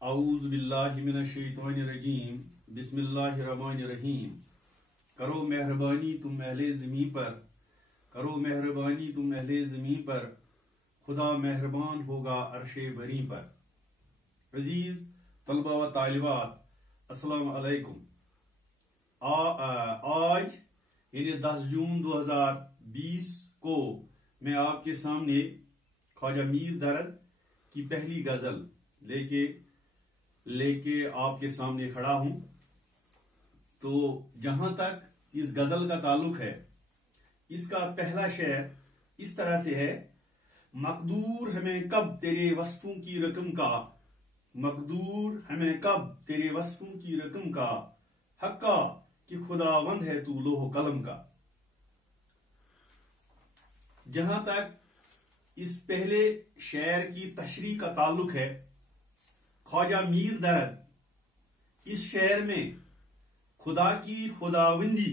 औज़ु बिल्लाहि मिनश शैतानिर रजीम बिस्मिल्लाहिर रहमानिर रहीम। करो मेहरबानी तुम अहले ज़मीं पर, करो मेहरबानी तुम अहले ज़मीं पर, खुदा मेहरबान होगा अर्शे बरी पर। अजीज तलबा व तालिबात, अस्सलाम अलैकुम। आज यानी 10 जून 2020 को मैं आपके सामने ख्वाजा मीर दर्द की पहली गजल लेके आपके सामने खड़ा हूं। तो जहां तक इस गजल का ताल्लुक है, इसका पहला शेर इस तरह से है। मकदूर हमें कब तेरे वस्फों की रकम का, मकदूर हमें कब तेरे वस्फों की रकम का, हक्का कि खुदावंद है तू लोह कलम का। जहां तक इस पहले शेर की तशरीह का ताल्लुक है, ख्वाजा मीर दर्द इस शेर में खुदा की खुदावंदी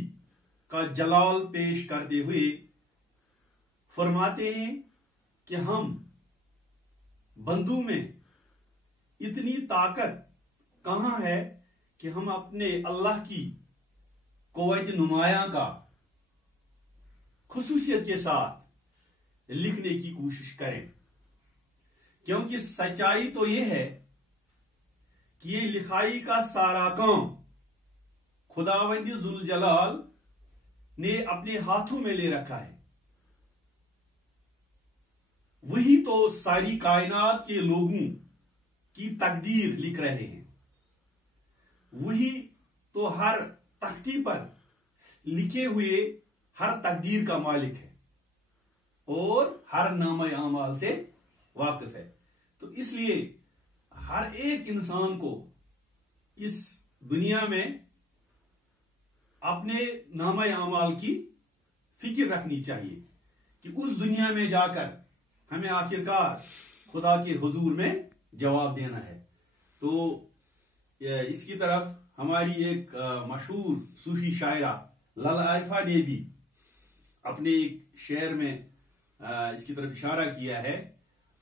का जलाल पेश करते हुए फरमाते हैं कि हम बंदू में इतनी ताकत कहां है कि हम अपने अल्लाह की कुव्वत नुमाया का खुसूसियत के साथ लिखने की कोशिश करें, क्योंकि सच्चाई तो यह है कि ये लिखाई का सारा काम खुदावंदी जुल जलाल ने अपने हाथों में ले रखा है। वही तो सारी कायनात के लोगों की तकदीर लिख रहे हैं, वही तो हर तख्ती पर लिखे हुए हर तकदीर का मालिक है और हर नामे आमाल से वाकिफ है। तो इसलिए हर एक इंसान को इस दुनिया में अपने नामे आमाल की फिक्र रखनी चाहिए कि उस दुनिया में जाकर हमें आखिरकार खुदा के हुजूर में जवाब देना है। तो इसकी तरफ हमारी एक मशहूर सूफी शायरा लाला आरिफा ने भी अपने एक शेर में इसकी तरफ इशारा किया है।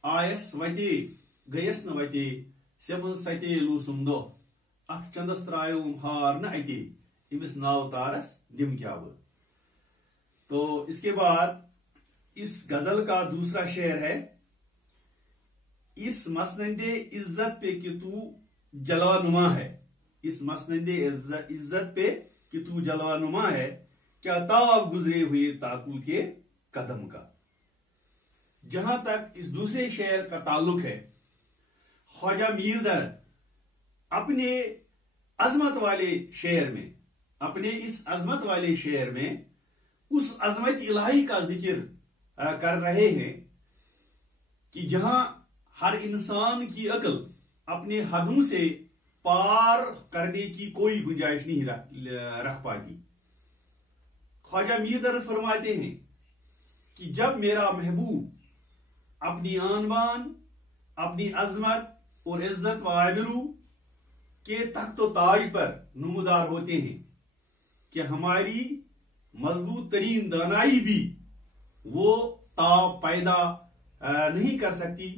आयस वते गयस न वते सेमन सते लूसुम दो अथ चंदस त्रायुम हार न अते इमिस नाव तारस दिम क्या वो। तो इसके बाद इस गजल का दूसरा शेर है। इस मसनदे इज्जत पे कि तू जलानुमा है, इस मसनदे इज्जत पे कि तू जलानुमा है, क्या ताब गुजरे हुए ताकुल के कदम का। जहां तक इस दूसरे शेर का ताल्लुक है, ख्वाजा मीर दर्द अपने अजमत वाले शेर में, अपने इस अजमत वाले शेर में उस अजमत इलाही का जिक्र कर रहे हैं कि जहां हर इंसान की अक्ल अपने हदों से पार करने की कोई गुंजाइश नहीं रख पाती। ख्वाजा मीर दर्द फरमाते हैं कि जब मेरा महबूब अपनी आन बान, अपनी अजमत और इज्जत व आबरू के तख्तो ताज पर नमूदार होते हैं कि हमारी मजबूत तरीन दानाई भी वो ताब पैदा नहीं कर सकती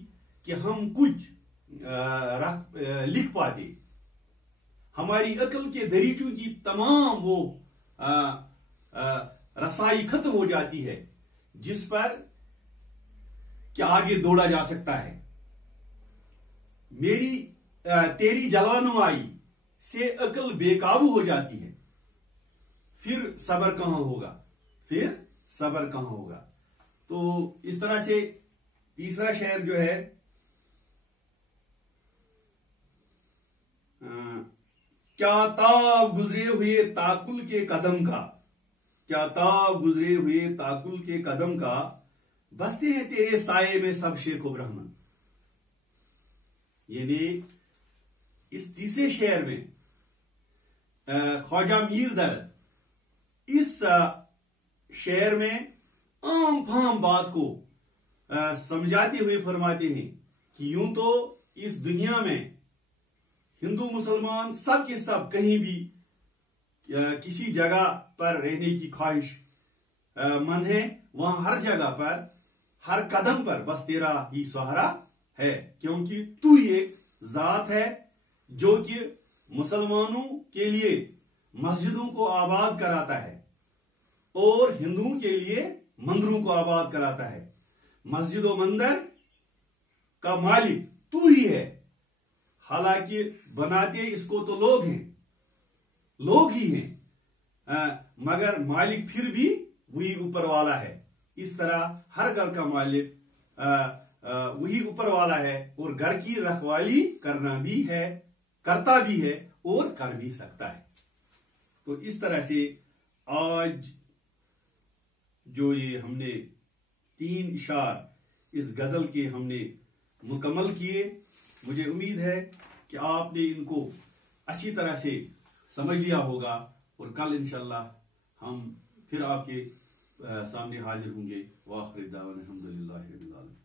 कि हम कुछ लिख पाते। हमारी अक्ल के दरीचों की तमाम वो रसाई खत्म हो जाती है जिस पर क्या आगे दौड़ा जा सकता है। मेरी तेरी जलानुमाई से अक्ल बेकाबू हो जाती है, फिर सब्र कहां होगा, फिर सब्र कहां होगा। तो इस तरह से तीसरा शेर जो है, क्या ताब गुजरे हुए ताकुल के कदम का, क्या ताब गुजरे हुए ताकुल के कदम का, बसते हैं तेरे साये में सब शेख ब्राह्मण। यानी इस तीसरे शेर में ख्वाजा मीर दर्द इस शेर में आम फाम बात को समझाते हुए फरमाते हैं कि यूं तो इस दुनिया में हिंदू मुसलमान सब के सब कहीं भी किसी जगह पर रहने की ख्वाहिश मन है, वहां हर जगह पर हर कदम पर बस तेरा ही सहारा है, क्योंकि तू ही एक जात है जो कि मुसलमानों के लिए मस्जिदों को आबाद कराता है और हिंदुओं के लिए मंदिरों को आबाद कराता है। मस्जिद और मंदिर का मालिक तू ही है, हालांकि बनाते इसको तो लोग ही हैं, मगर मालिक फिर भी वही ऊपर वाला है। इस तरह हर घर का मालिक वही ऊपर वाला है और घर की रखवाली करता भी है और कर भी सकता है। तो इस तरह से आज जो ये हमने 3 इशार इस गजल के हमने मुकम्मल किए, मुझे उम्मीद है कि आपने इनको अच्छी तरह से समझ लिया होगा और कल इंशाअल्लाह हम फिर आपके सामने हाजिर होंगे। वाखिर दावाना अल्हम्दुलिल्लाहि रब्बिल आलमीन।